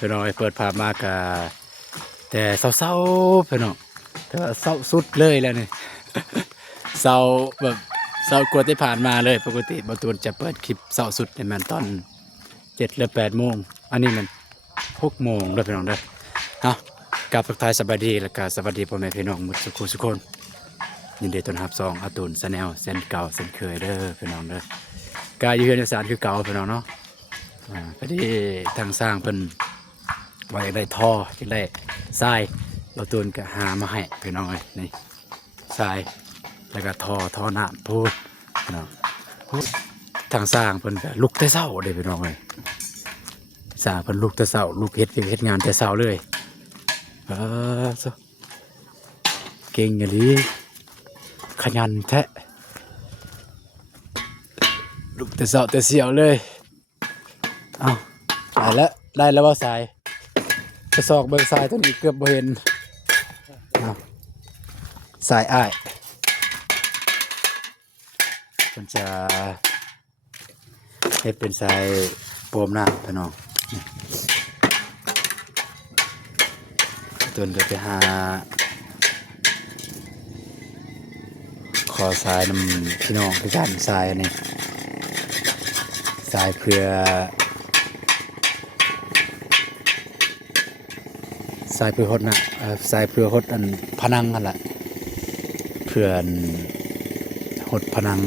พี่น้องเปิดภาพมากะแต่เศร้าๆพี่น้องแต่ว่าเศร้าสุดเลยแล้วนี่ เศร้าแบบเศร้ากว่าที่ผ่านมาเลยปกติบตูนจะเปิดคลิปเศร้าสุดในมันตอน7 หรือ 8 โมงอันนี้มัน6 โมงด้วยพี่น้องเด้อเอากลับทักทายสบายดีแล้วก็สวัสดีพ่อแม่พี่น้องหมดทุกคนยินดีต้อนรับ2อาตูนแนลเส้นเก่าเส้นเคยเด้อพี่น้องเด้อกายอยู่เฮือนอีสานคือเก่าพี่น้องเนาะพอดีทางสร้างเพิ่นว่าอยากได้ท่ออยากได้ทรายบตูนก็หามาให้พี่น้องเลยนี่ทรายแล้วก็ท่อน้ำพูดพี่น้องทางสร้างเพิ่นก็ลุกแต่เช้าเลยพี่น้องเลยสร้างเพิ่นลุกแต่เช้าลุกเฮ็ดงานแต่เช้าเลยเก่งอย่างนี้ขยันแท้ลุกแต่เช้าแต่เสียวเลยเอาได้แล้วว่าสายกระสอบเบิกสายตัวนี้เกือบบ่เห็นสายอ้ายมันจะเฮ็ดเป็นสายโปมน้ำพี่น้องตัวนี้ไปหาขอสายน้ำพี่น้องคือกันสายอันนี้สายเพื่อสายเพื่อฮดนะสายเพื่อฮดอันพนังนั่นแหละเพื่อนหดพนัง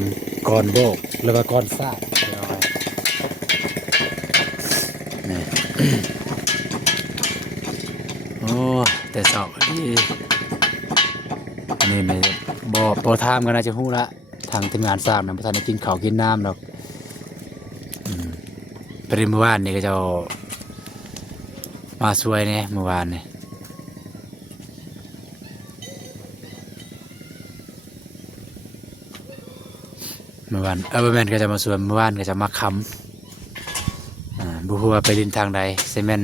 ก้อนโบกแล้วก็ก้อนฟาดนี่ โอ้แต่เสาที่อันนี้ไม่บ่ทามกันนะจะหู้ละทางทีมงานสร้างนะประธานได้กินข้าวกินน้ำดอกไปเมื่อวานนี่ก็จะมาช่วยเนี่ยเมื่อวานนี่เมื่อวานแมนก็จะมาช่วยเมื่อวานก็จะมาค้ำบุหัวไปลินทางใดเซเมน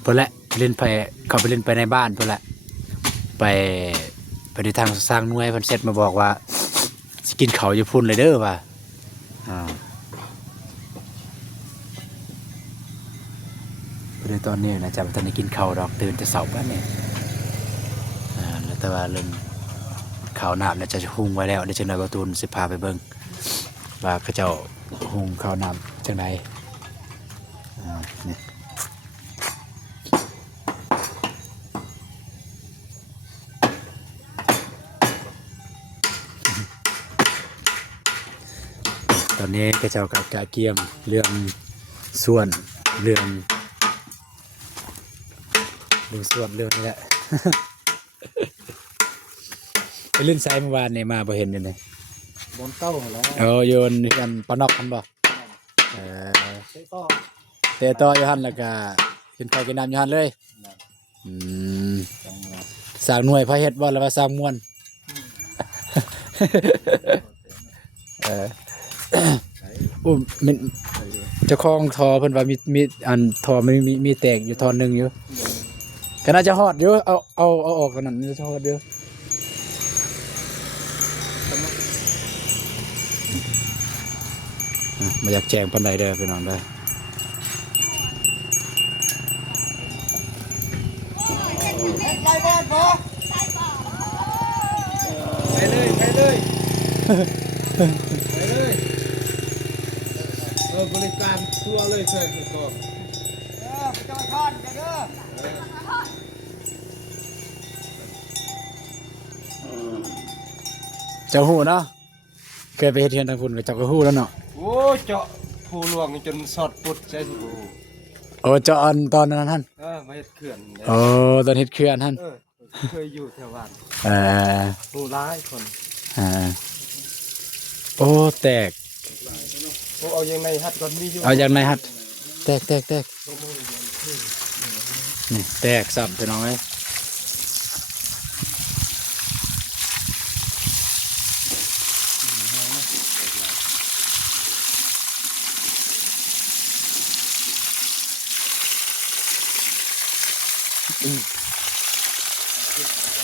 เพื่อละเล่นไปเขาไปเล่นไปในบ้านเพื่อละไปในทางสร้างหน่วยเพิ่นเสร็จมาบอกว่าสิกินเขาอยู่พุ่นเลยเด้อว่ะในตอนนี้นะจะมาตอนนี้กินข้าวดอกตื่นจะเสาร์บ้านเนี่ยแล้วแต่ว่าเรื่องข้าวหนามเนี่ยจะหุงไว้แล้วเดี๋ยวจะนายประตูนสิพาไปเบิ่งว่าเขาเจ้าหุงข้าวหนามจังไดนี่ตอนนี้ก็เจ้ากับกาเกียมเรื่องส่วนเรื่องส่วนเรื่องนี้แหละ ไปเล่นไซเมื่อวานเนี่ยมาบ่เห็นเลยบนเต้าแล้วโยนกันปนอกกันบ่เตะต่ออยู่หันแล้วก็กินข้าวกินน้ำอยู่หันเลยสร้างหน่วยพระเฮ็ดบ่แล้วว่าสร้างม่วนอุ้มมันเจ้าของทอเพิ่นว่ามีอันทอมันมีแตกอยู่ทอนึงอยู่ก็น่าจะฮอดอยู่เอาออกกันนั่นจะฮอดอยู่มาอยากแจงปานใดเด้อพี่น้องเด้อไปเลยไปเลยบริการทัวร์เลยเชิญก่อนไปจอดทอนเด้อเจ้าหูเนาะเคยไปเฮ็ดเฮือนทางพุ่นกับเจ้าก็ฮู้แล้วเนาะโอ้เจาะภูหลวงจนสอดปุดใช่สิโอ้เจาะอันตอนนั้นท่านมาเฮ็ดเขื่อนตอนเฮ็ดเขื่อนท่านเคยอยู่แถวบ้านผู้ร้ายคนโอ้แตกโอ้เอาอย่างในฮัดก่อนมีอยู่เอาอย่างในฮัดแตกนี่แตกซ้ำไปน้อย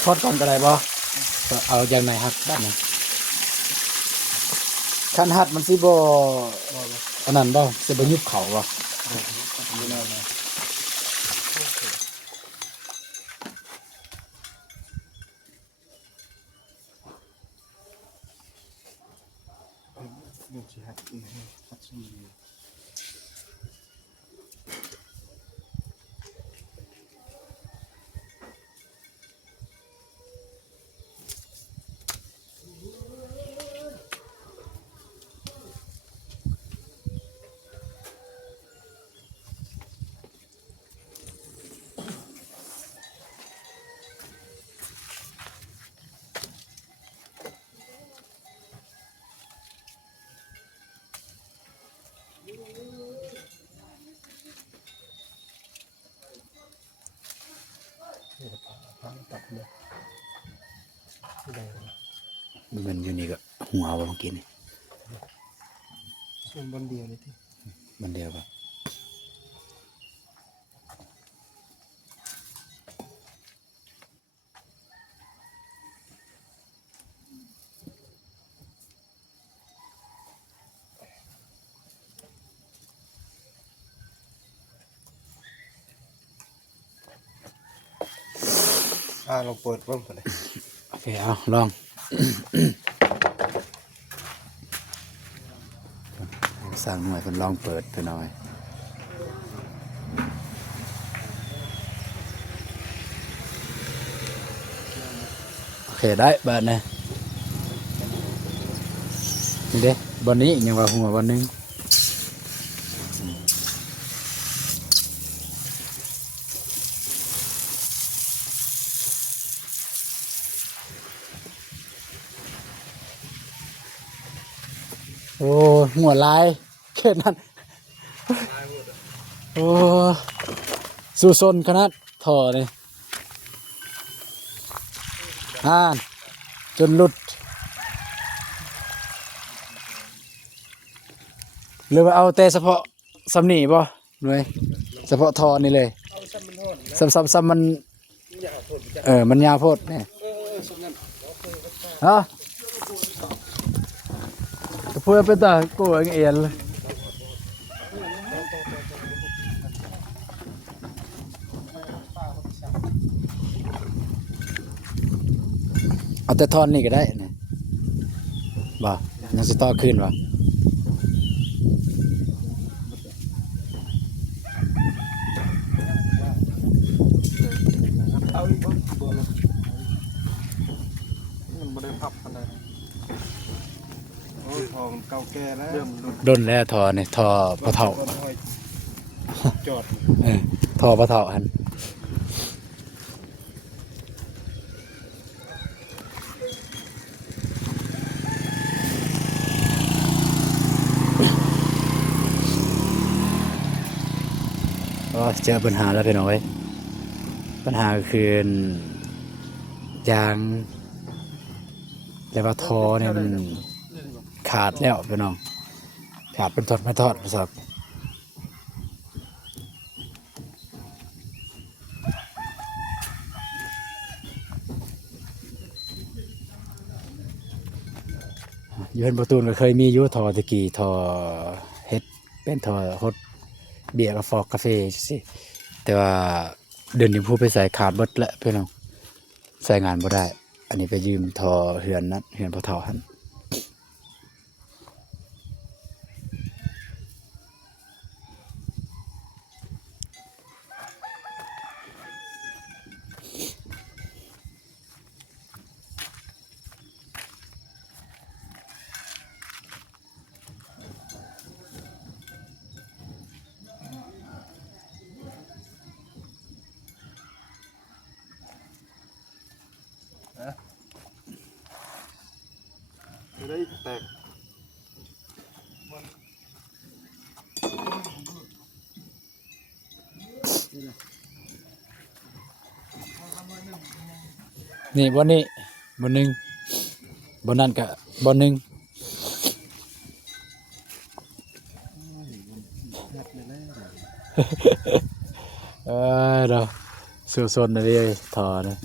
ทอดก่อนก็ได้บ่เอาอย่างในฮัดด้านนี้ขันหัดมันสิบ่อันนั้นบ่สิบ่ยุบเขาบ่ หัดหัดสมีตัดเลยที่ใด มันอยู่นี่ก็หัวว่าเมื่อกี้นี่ ส่วนบนเดียวนี่ที่ มันเดียวก็ลองเปิดเบิ่งก่อนเลย โอเคเอาลอง สั่งหน่อยเพิ่นลองเปิดไปหน่อยโอเคได้บาทนะนี่เด้บนนี้ยังว่าหัวบนนึงโอ้หัวลายแค่นั้นโอ้สู้ซนขนาดถอเลยจนหลุดหรือว่าเอาแต่เฉพาะสำนีบ่หน่วยเฉพาะทอนี่เลย เอาซ้ำมันห่อนนะ ซ้ำมัน อย่าเอาผลจ้ะ มันยาวโพดเนี่ย สำนั้น ฮะเพื่อไปตากูเอียนเลยเอาแต่ทอนนี่ก็ได้เนี่ยบ่ยังจะต่อขึ้นบ่ เอาอีกบ่บ่เลยมันบ่ได้พับปานใดโอ้ยทองเก่าแก่แล้วเริ่มหลุด ดนแล้วทอเนี่ยทอปะเถา จอด ทอปะเถาหันก็เจอปัญหาแล้วพี่น้อยปัญหาก็คือยางแต่ว่าทอเนี่ยมันขาดแล้วพี่น้องขาดเป็นทอดไม่ทอดนะครับอยูเห็นประตูนก็เคยมีอยุทอตะกี้ทอเฮ็ดเป็นทอฮดเบียร์กับฟอกกาแฟสิแต่ว่าเดินนี้ผู้ไปใส่ขาดเบิดแล้วพี่น้องใส่งานบ่ได้ อันนี้ไปยืมทอเฮือนนั้นเฮือนพอเฒ่าหันจะได้แตกนี่บนนี้บนหนึ่งบนนั้นกับบนหนึ่ง หัดเลยนะ เราสู้ซนเลยทอเลย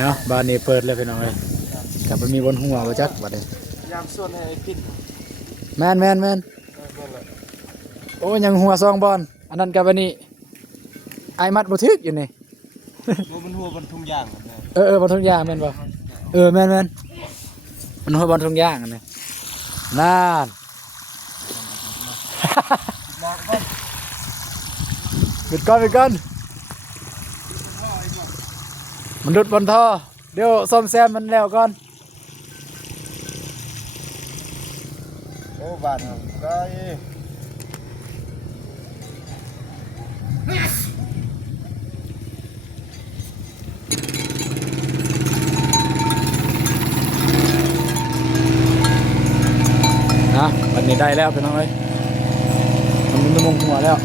เนาะบ้านนี้เปิดเลยพี่น้องเอ้ยกลับไปมีบนหัวบ่จักบัดนี้ ยามส่วนให้ไอ้พิน แม่น นั่นแหละ โอ้ยังหัวซองบอลอันนั้นกับอันนี้ไอมัดบ่ทึกอยู่นี่ มันหัวบนทุ่งยางนะ บอลทุ่งยางแม่นบ่แม่นมันหัวบอลทุ่งยางอันนี้นั่น นางก็ ปิดก่อนมันดุดบนท่อเดี๋ยวซ่อมแซมมันแล้วก่อน โอ้บ้านเราได้ นะวันนี้ได้แล้วพี่น้องเอ้ยมันมงหัวแล้ว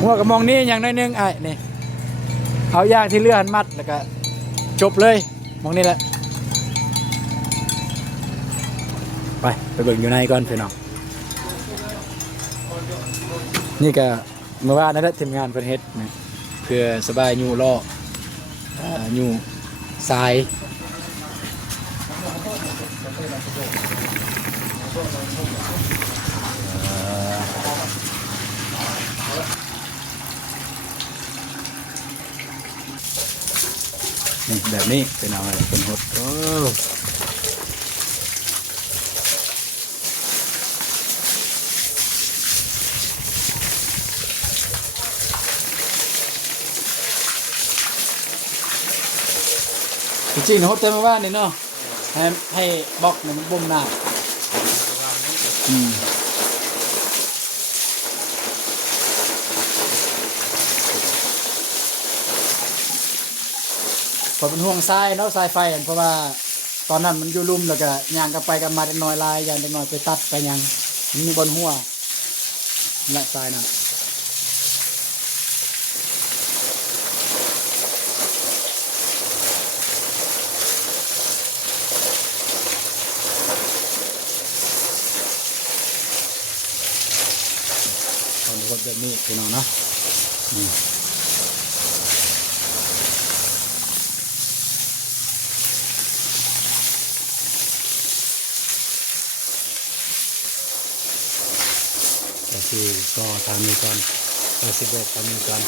หัวกับมองนี่อย่างน้อยนึงไอ้นี่เอายางที่เลื่อนมัดแล้วก็จบเลยมองนี่แหละไปเบิ่งอยู่ในก่อนพี่น้องนี่ก็เมื่อวานนั่นแหละทีมงานเพิ่นเฮ็ดนะเพื่อสบายอยู่ล้ออยู่ทรายนี่แบบนี้เป็นเอาอะไรเป็นหดโอ้จริงๆหดเต็มมาบ้านนี่เนาะให้บล็อกเนี่ยมันบ่มน้ำพอเป็นห่วงทรายเนาะทรายไฟเพราะว่าตอนนั้นมันอยู่ลุ่มแล้วก็ย่างกันไปกันมาเด็กน้อยลายย่างเด็กน้อยไปตัดไปยังมันมีบนหัวและทรายนั่นตอนนี้ก็แบบนี้พี่น้องเนาะก็ทางนี้ก่อนเราสิบอกทางนี้ก่อน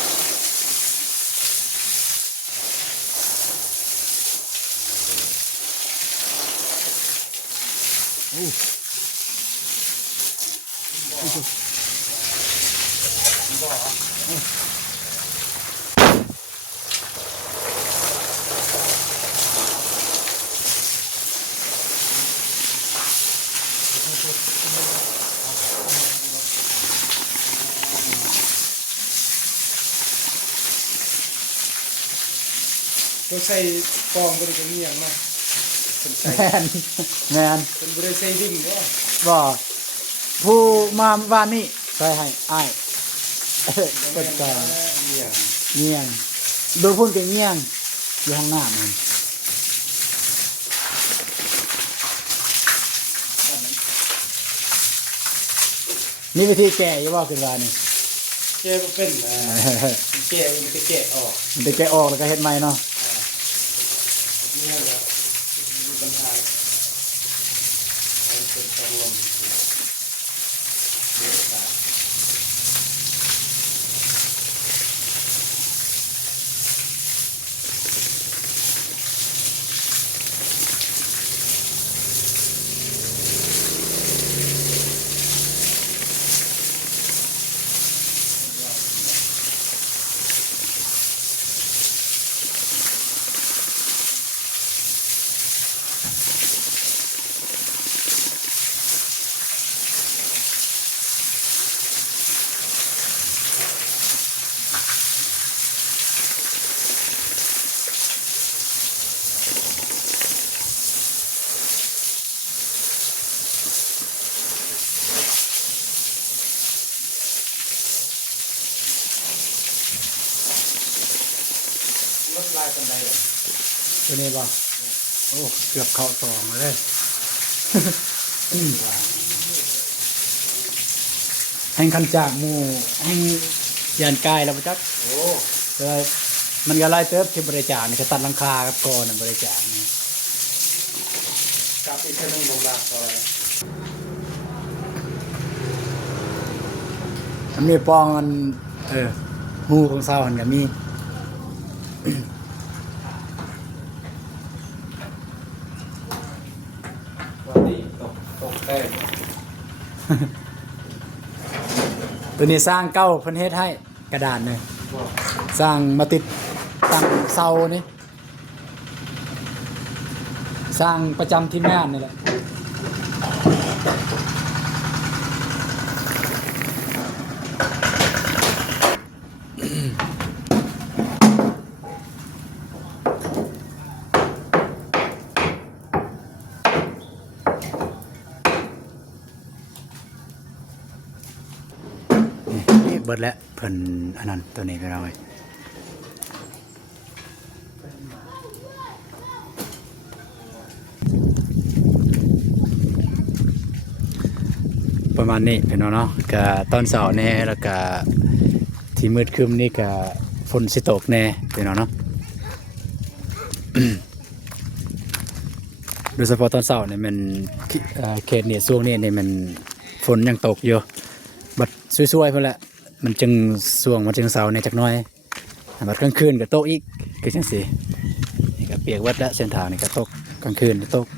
ก็ใส่กองบริการเงียงนะแมนเป็นบริษัทดิ่งเนาะบ่ผู้มาบ้านนี้ใส่ให้อ้ายเป็นกาเงียงโดยพุ่นกับเงียงอยู่ห้องน้ำมันนี่วิธีแก่ยังว่าขึ้นมานี่แกก็เป็นแกมันจะแกะออกมันจะแก่ออกแล้วก็เฮ็ดใหม่เนาะนี่แหละมีปัญหาเป็นกังวลรถลายกันได้เลยตัวนี้บ่โอ้เกือบเข้าสองเลยแห่งคันจากหมู่แห่งยานกายแล้วบ่จักโอ้เลย มันก็ไล่เติบที่บริจาคนี่ก็ตัดหลังคากับกอน่ะบริจาคนี่ กลับอีกแค่นึงลงมาซอย มันมีปองมันหมู่ของเซาหันก็มี วันนี้ตกแป้ง ตัวนี้สร้างเก้าเพิ่นเฮ็ดให้กระดานเลยสร้างมาติดตั้งเสานี่สร้างประจำทีมงานนี่แหละนี่เบิดแล้วเพิ่นอันนั้นตัวนี้ไปเอาไว้ประมาณนี้พี่น้องเนาะก็ตอนเช้าแน่แล้วก็ที่มืดครึ้มนี่ก็ฝนสิตกแน่พี่น้องเนาะ โดยเฉพาะตอนเช้าเนี่ยมันเขตเนี่ยช่วงนี้เนี่ยมันฝนยังตกอยู่บัดสวยๆพุ่นแหละมันจึงช่วงมันจึงเช้าเนี่ยจักหน่อยบัดกลางคืนก็ตกอีกคือจังซี่นี่ก็เปียกวัดละเส้นทางนี่ก็ตกกลางคืนก็ตก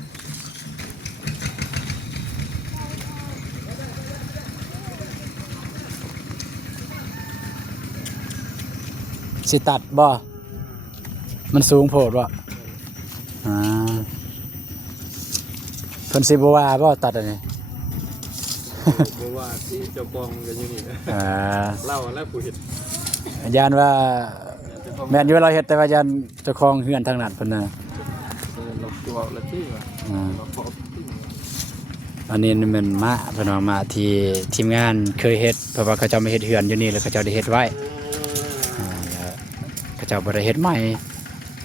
สิตัดบ่มันสูงโพดบ่อ่าเพิ่นสิบ่ว่าบ่ตัดอันนี้ เพราะว่าที่เจ้าปองกันอยู่นี่นะ เล่าแล้วผู้เห็น ยานว่าแม่นอยู่เราเฮ็ดแต่ว่ายานเจ้าของเฮือนทางนั้นเพิ่นน่ะ หลบตัวละที่ว่าเราพบ อันนี้มันมาเพิ่นว่ามาที่ทีมงานเคยเฮ็ดเพราะว่าเขาเจ้ามาเฮ็ดเฮือนอยู่นี่แล้วเขาเจ้าได้เฮ็ดไว้แล้วเขาเจ้าบ่ได้เฮ็ดใหม่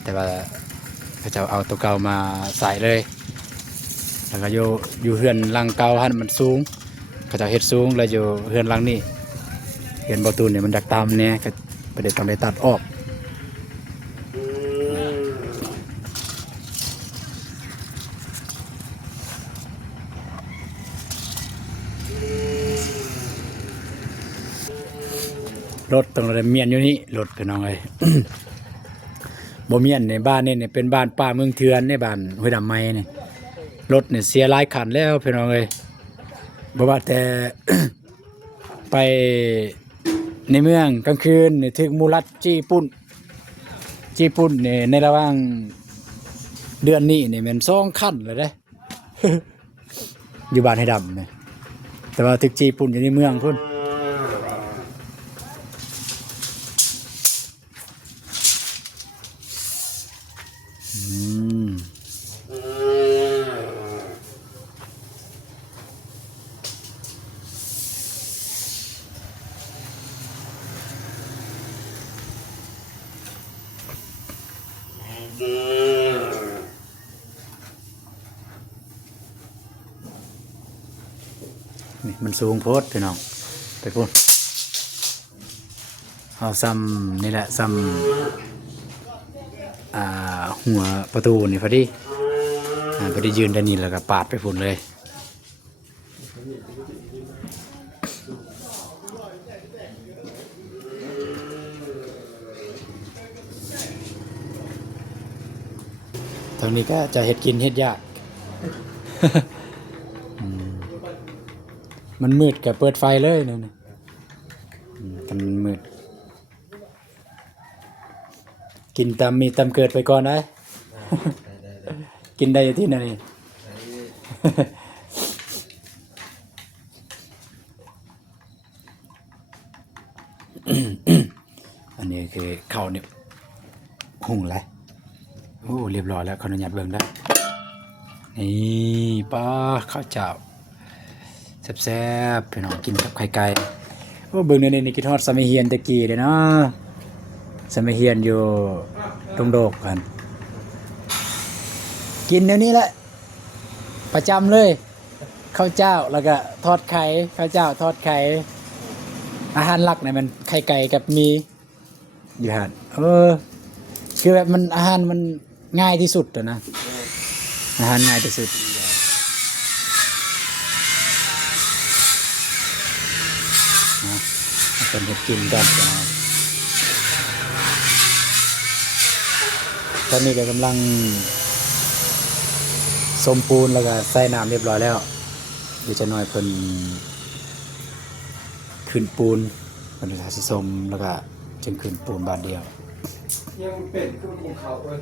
แต่ว่าเขาเจ้าเอาตัวเก่ามาใส่เลยแล้วก็อยู่เฮือนหลังเก่าหั่นมันสูงเขาเจ้าเฮ็ดสูงแล้วอยู่เฮือนหลังนี้เฮือนบ่ตูนนี่มันดักตามแน่ก็บ่ได้ต้องได้ตัดออกรถต้องได้เมียนอยู่นี่รถพี่น้องเอ้ย บ่เมียนในบ้านนี่เนี่ยเป็นบ้านป้าเมืองเทือนในบ้านห้วยดำไม้นี่รถเนี่ยเสียหลายคันแล้วพี่น้องเอ้ยบ่ว่าแต่ ไปในเมืองกลางคืนนี่ถึงมูรัดจี้ปุ่นนี่ในระหว่างเดือนนี้นี่แม่น2คันเลยเด้ อยู่บ้านให้ดำนี่แต่ว่าถึกจี้ปุ่นอยู่ในเมืองพุ่นนี่มันสูงโพดพี่น้องไปพุ่นเอาซ้ำนี่แหละซ้ำหัวประตูนี่พอดีพอดียืนด้านนี้แล้วก็ปาดไปพุ่นเลยทางนี้ก็จะเฮ็ดกินเฮ็ดยาก มันมืดกับเปิดไฟเลยเนี่ยกันมันมืดกินตามมีตามเกิดไปก่อนได้ กินได้อยู่ที่ไหน อันนี้คือข้าวเนี่ยหุงไรโอ้เรียบร้อยแล้วขออนุญาตเบิ่งได้นี่ป้าข้าวเจ้าแซ่บๆพี่น้องกินกับไข่ไก่โอ้เบิ่งนี่กินทอดสมัยเฮียนตะกี้เลยเนาะสมัยเฮียนอยู่ตรงโดกกันกินเดี๋ยวนี้แหละประจำเลยข้าวเจ้าแล้วก็ทอดไข่ข้าวเจ้าทอดไข่อาหารหลักเนี่ยมันไข่ไก่กับมีอยู่หั่น คือแบบมันอาหารมันง่ายที่สุดอะนะอาหารง่ายที่สุดนะเป็นเห็ดกินกันนะตอนนี้ก็กำลังสมปูนแล้วก็ใส่น้ำเรียบร้อยแล้วเดี๋ยวจะน้อยเพิ่นขึ้นปูนเพิ่นจะสมแล้วก็จึงขึ้นปูนบาทเดียวยังเป็นคือภูเขาเว้ย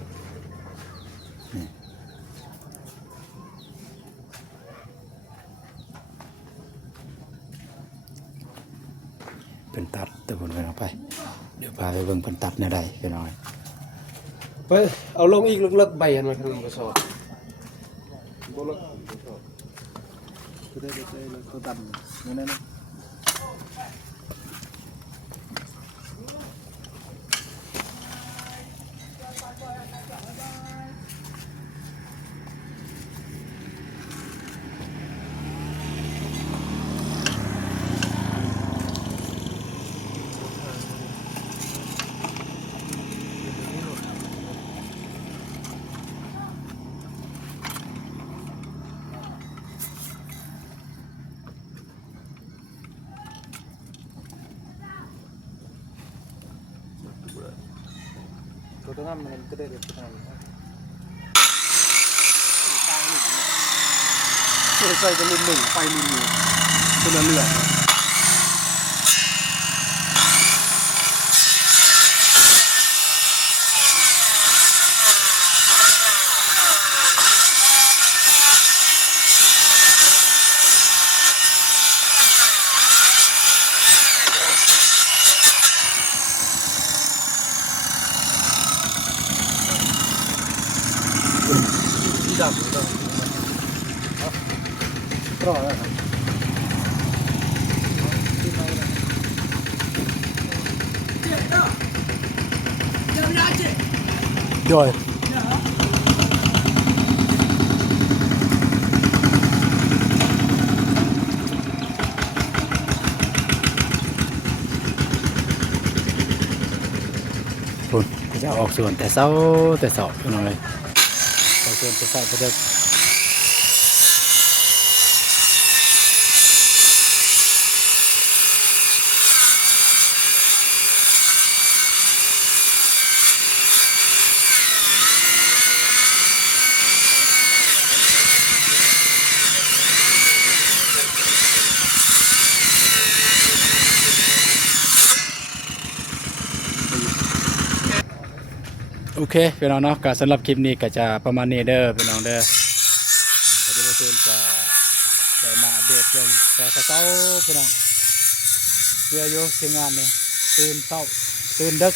เพิ่นตัดแต่ผมเอาไปเดี๋ยวพาไปเบิ่งเพิ่นตัดแนวใดไปหน่อย ไปเอาลงอีกเลิกๆใบอันมาทางกระสอบบ่เลิกกระสอบก็ได้แล้วเขาดำนั่นน่ะตัวนั้นมันก็ได้ทางใส่จะลุ่มหนึ่งไฟลุ่มหนึ่งคนละเรื่องที่ดำเลยรอแล้วครับโดยคุณจะออกส่วนแต่เช้าแต่เช้าพี่น้องเลยออกส่วนแต่เช้าแต่เด็กโอเคพี่น้องเนาะก็สำหรับคลิปนี้ก็จะประมาณนี้เด้อพี่น้องเด้อพอดีว่าตูนจะได้มาอัปเดตเรื่องแต่เช้าพี่น้องเพื่ออยู่ทีมงานนี่ตื่นเช้าตื่นดึก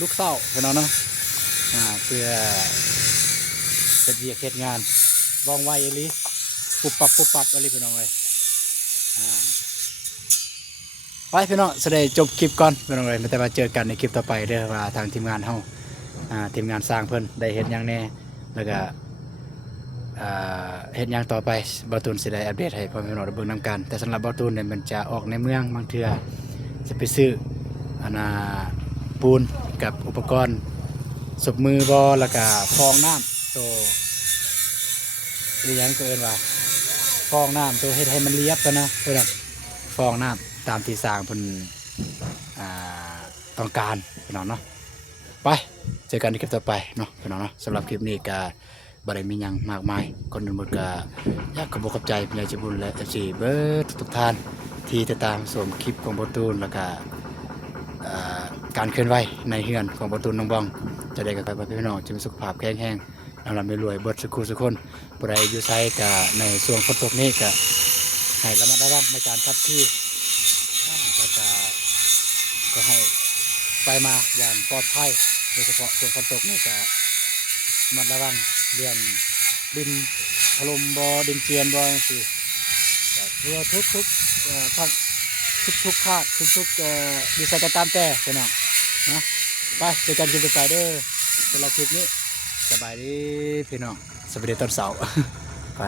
ลุกเช้าพี่น้องเนาะเพื่อเป็นเวียกเหตุงานว่องไวอีหลีปุบปับอะไรพี่น้องเลยไปพี่น้องจะได้จบคลิปก่อนพี่น้องเลยแต่ว่าเจอกันในคลิปต่อไปเด้อว่าทางทีมงานเฮาทีมงานสร้างเพิ่นได้เห็นอย่างแน่แล้วก็เห็นอย่างต่อไปบอตูนสิได้อัปเดตให้พ่อแม่พี่น้องได้เบิ่งนำกันแต่สำหรับบอตูนเนี่ยมันจะออกในเมืองบางเทื่อจะไปซื้อปูนกับอุปกรณ์สบมือบอแล้วก็ฟองน้ำตัวหรือยังเกินว่าฟองน้ำตัวเฮ็ดให้มันเรียบกันนะเพื่อนฟองน้ำตามที่สร้างเพิ่นต้องการพี่น้องเนาะไปเจอกันในคลิปต่อไปเนาะพี่น้องเนาะสำหรับคลิปนี้ก็บริมียังมากมายคนอื่นหมดก็อยากขอบใจพี่ใหญ่ใจบุญและFCเบิร์ดทุกท่านที่ติดตามชมคลิปของบอตูนแล้วก็การเคลื่อนไหวในเฮือนของบอตูนน้องบองจะได้กับพี่น้องจะมีสุขภาพแข็งแรงร่ำรวยเบิร์ดสุขุสุขคนผู้ใดอยู่ไซก็ในส่วนฝนตกนี้ก็ให้ระมัดระวังในการขับขี่แล้วก็ให้ไปมาอย่างปลอดภัยโดยเฉพาะส่วนฝนตกนี่ก็ระมัดระวังเรื่องดินถล่มบ่อดินเจียนบ่อสิเพื่อทุกภาคทุกภาคทุกดีไซน์กันตามแต่พี่น้องนะไปเจอกันคลิปต่อไปเด้อสำหรับคลิปนี้สบายดีพี่น้องสวัสดีตอนเสาร์ไป